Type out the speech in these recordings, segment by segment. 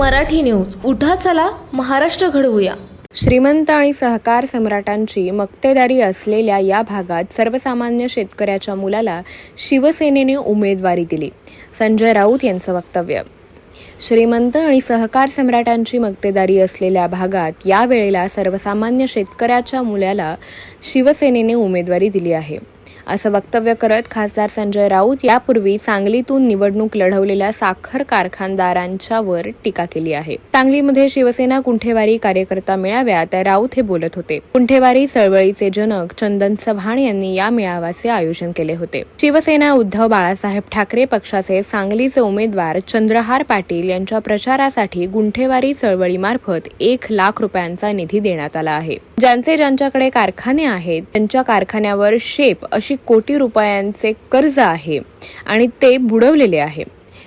Marathi news. उठा चला महाराष्ट्र घडवूया. श्रीमंत आणि सहकार सम्राटांची मक्तेदारी असलेल्या या भागात सर्वसामान्य शेतकऱ्याच्या मुलाला शिवसेनेने उमेदवारी दिली. संजय राऊत यांचं वक्तव्य. श्रीमंत आणि सहकार सम्राटांची मक्तेदारी असलेल्या भागात यावेळेला सर्वसामान्य शेतकऱ्याच्या मुलाला शिवसेनेने उमेदवारी दिली आहे. असं वक्तव्य करत खासदार संजय राऊत यापूर्वी सांगलीतून निवडणूक लढवलेल्या साखर कारखानदारांच्यावर टीका केली आहे. सांगलीमध्ये शिवसेना कुंठेवारी कार्यकर्ता मेळाव्यात राऊत हे बोलत होते. कुंठेवारी चळवळीचे जनक चंदन चव्हाण यांनी या मेळाव्याचे आयोजन केले होते. शिवसेना उद्धव बाळासाहेब ठाकरे पक्षाचे सांगलीचे उमेदवार चंद्रहार पाटील यांच्या प्रचारासाठी गुंठेवारी चळवळीमार्फत एक लाख रुपयांचा निधी देण्यात आला आहे. ज्यांचे ज्यांच्याकडे कारखाने आहेत त्यांच्या कारखान्यावर शेप अशी कोटी रुपयांचे कर्ज आहे आणि ते बुडवलेले आहे.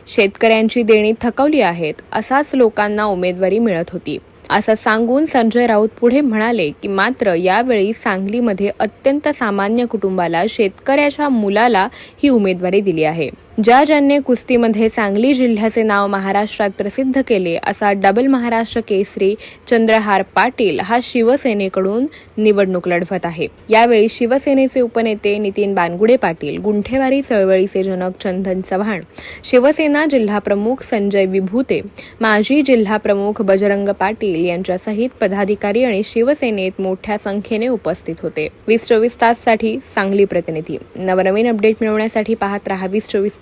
शेतकऱ्यांची देणी थकवली आहेत असाच लोकांना उमेदवारी मिळत होती. असं सांगून संजय राऊत पुढे म्हणाले की मात्र यावेळी सांगलीमध्ये अत्यंत सामान्य कुटुंबाला शेतकऱ्याच्या मुलाला ही उमेदवारी दिली आहे. ज्या ज्यांनी कुस्तीमध्ये सांगली जिल्ह्याचे नाव महाराष्ट्रात प्रसिद्ध केले असा डबल महाराष्ट्र केसरी चंद्रहार पाटील हा शिवसेनेकडून निवडणूक लढवत आहे. यावेळी शिवसेनेचे उपनेते नितीन बानगुडे पाटील गुंठेवारी चळवळीचे जनक चंदन चव्हाण शिवसेना जिल्हाप्रमुख संजय विभूते माजी जिल्हाप्रमुख बजरंग पाटील यांच्यासहित पदाधिकारी आणि शिवसेनेत मोठ्या संख्येने उपस्थित होते. वीस चोवीस ताससाठी सांगली प्रतिनिधी. नवनवीन अपडेट मिळवण्यासाठी पाहत राहा वीस चोवीस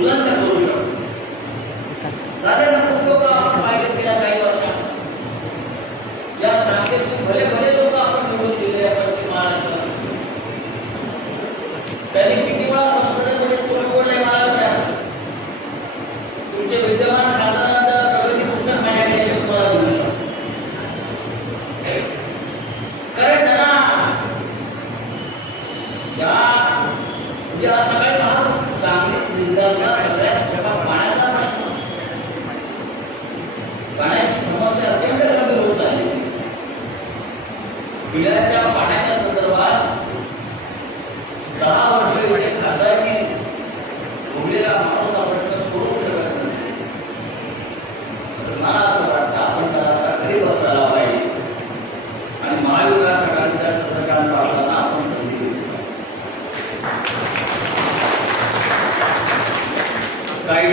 बुलंद करू शकतो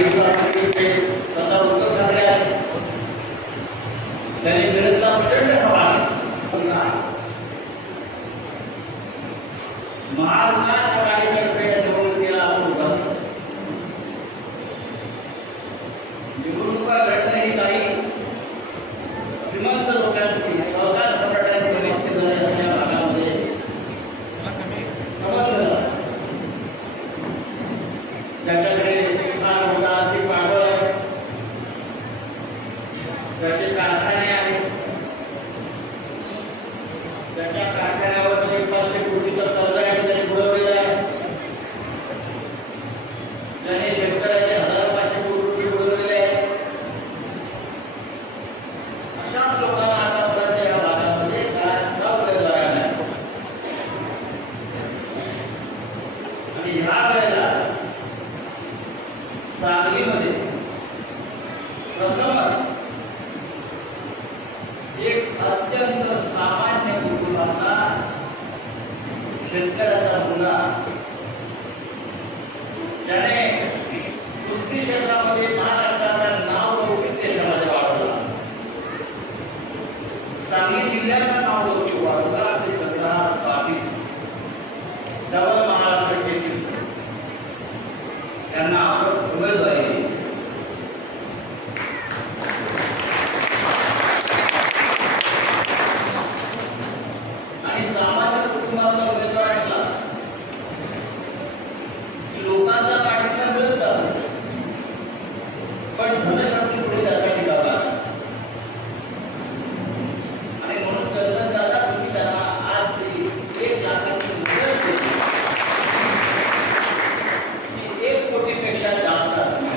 दिवसांपूर्वी ते उद्धव ठाकरे त्यांनी मिरजला प्रचंड सभा घेतली. महाविकास आघाडीतर्फे या निवडणुकीला आपण उभारलं निवडणुका लढणं ही काही श्रीमंत लोकांची सहकार सम्राटांची व्यक्ती झाली असल्या भागामध्ये समजलं त्याच्याकडे फार मोठा आर्थिक भांडवल आहे त्याचे कारखाने आहेत त्याच्या कारखान्यावर शेतपाचशे कोटीचं कर्ज आहे ते त्यांनी बुडवलेलं आहे त्याने शेतकऱ्याचे हजार पाचशे कोटी रुपये बुडवलेले आहेत अशाच लोकांना आतापर्यंत या भागामध्ये काय सुद्धा उमेदवार नाही आणि ह्या वेळेला सांगलीमध्ये प्रथमच एक अत्यंत सामान्य कुटुंबातला शेतकऱ्याचा मुला त्याने कुस्ती क्षेत्रामध्ये महाराष्ट्राचं नाव लौकिक देशामध्ये वाढवला. सांगली जिल्ह्याचं नाव लौकिक वाढवलं असे चंद्रहार डबल महाराष्ट्र केसरी त्यांना आपण उमेदवारी दिली आणि सामान्य कुटुंबातला उमेदवार असला की लोकांचा पाठिंबा मिळत जातो पण धनशक्ती पुढे त्यासाठी लावला आणि म्हणून चंदन दादा तुम्ही त्यांना आज ती एक लाखाची मदत केली ती एक कोटीपेक्षा जास्त असणार